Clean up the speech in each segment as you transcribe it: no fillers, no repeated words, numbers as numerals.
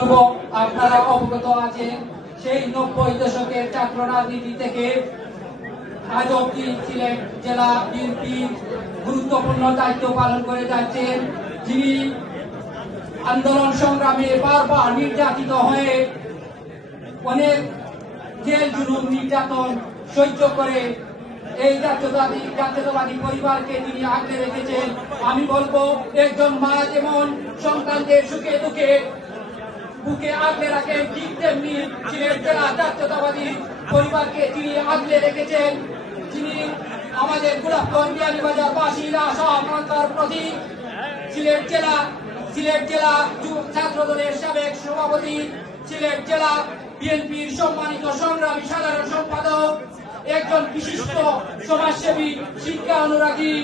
আপনারা অবগত আছেন সেই 90 দশকের ছাত্র রাজনীতি থেকে আজ অব্দি সিলেট জেলা বিএনপি গুরুত্বপূর্ণ দায়িত্ব পালন করে যাচ্ছেন, যিনি আন্দোলন সংগ্রামে বারবার নির্যাতিত হয়ে অনেক জেল জুলুম নির্যাতন সহ্য করে এই জাতীয়তাবাদী পরিবারকে তিনি আগলে রেখেছেন। আমি বলবো, একজন মা যেমন সন্তানদের সুখে দুঃখে বুকে আগলে রাখেন, ঠিক তেমনি সিলেট জেলা জাতীয়তাবাদী পরিবারকে তিনি আগলে রেখেছেন। যিনি আমাদের গোলাপগঞ্জ বিয়ানীবাজার বাসীর আশা আকাঙ্ক্ষার প্রতীক, সিলেট জেলা ছাত্র দলের সাবেক সভাপতি, সিলেট জেলা বিএনপির সম্মানিত সংগ্রামী সাধারণ সম্পাদক, একজন বিশিষ্ট সমাজসেবী, শিক্ষা অনুরাগী,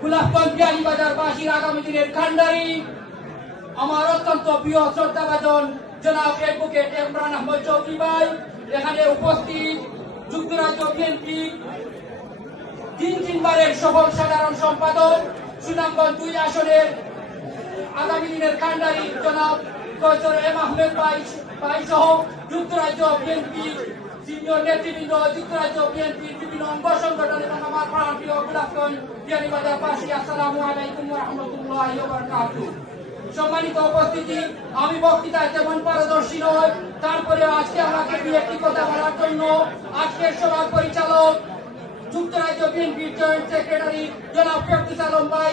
গোলাপগঞ্জ বিয়ানীবাজার বাসীর আগামী দিনের কান্ডারি, আমার অত্যন্ত প্রিয় শ্রদ্ধাভাজন জনাব অ্যাডভোকেট ইমরান আহমদ চৌধুরী ভাই, এখানে উপস্থিত যুক্তরাজ্য বিএনপি তিনবারের সফল সাধারণ সম্পাদক, সুনামগঞ্জ 2 আসনের আগামী দিনের কান্ডারি জনাব কৈশোর এম আহমেদ ভাই সহ যুক্তরাজ্য বিএনপি সিনিয়র নেতৃবৃন্দ, যুক্তরাজ্য বিএনপির বিভিন্ন অঙ্গ সংগঠন এবং আমার প্রাণপ্রিয় গোলাপগঞ্জ বিয়ানীবাজার বাসী, আসসালামু আলাইকুম ওয়া রাহমাতুল্লাহি ওয়া বারাকাতুহু। সম্মানিত উপস্থিতি, আমি বক্তৃতায় তেমন পারদর্শী নয়, তারপরে আজকে আমাকে দু একটি কথা বলার জন্য আজকের সভার পরিচালক যুক্তরাজ্য বিএনপির জয়েন্ট সেক্রেটারি জনাব ফেরদৌস আলম ভাই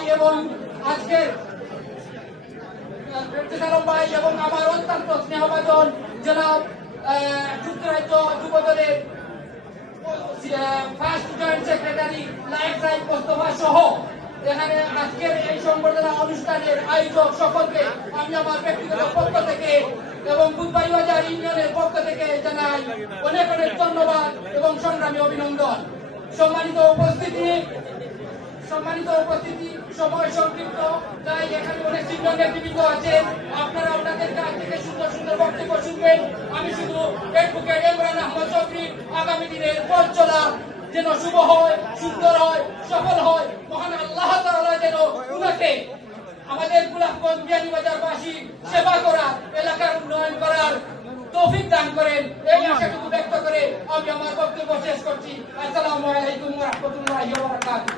এবং আমার অত্যন্ত স্নেহভাজন জনাব যুক্তরাজ্য যুবদলের first joint secretary life side Mostafa সহ এখানে আজকের এই সংবর্ধনা অনুষ্ঠানের আয়োজক সকলকে আমি আমার ব্যক্তিগত পক্ষ থেকে এবং বুধবাড়িবাজার ইউনিয়নের পক্ষ থেকে জানাই অনেক অনেক ধন্যবাদ এবং সংগ্রামী অভিনন্দন। সম্মানিত উপস্থিতি, সময় সংক্ষিপ্ত, তাই এখানে অনেক সিনিয়র নেতৃবৃন্দ আছেন, আপনারা ওনাদের কাছ থেকে সুন্দর সুন্দর বক্তব্য শুনবেন। আমি শুধু অ্যাডভোকেট ইমরান আহমদ চৌধুরীর আগামী দিনের পথ চলা যেন শুভ হয়, সুন্দর হয়, সফল হয়, মহান আল্লাহ তাআলা যেন উনাকে আমাদের গোলাপগঞ্জ বিয়ানীবাজার বাসী সেবা করার, এলাকার উন্নয়ন করার তৌফিক দান করেন, এই আশাটুকু ব্যক্ত করে আমি আমার বক্তব্য শেষ করছি। আসসালামু আলাইকুম ওয়া রাহমাতুল্লাহি ওয়া বারাকাতুহু।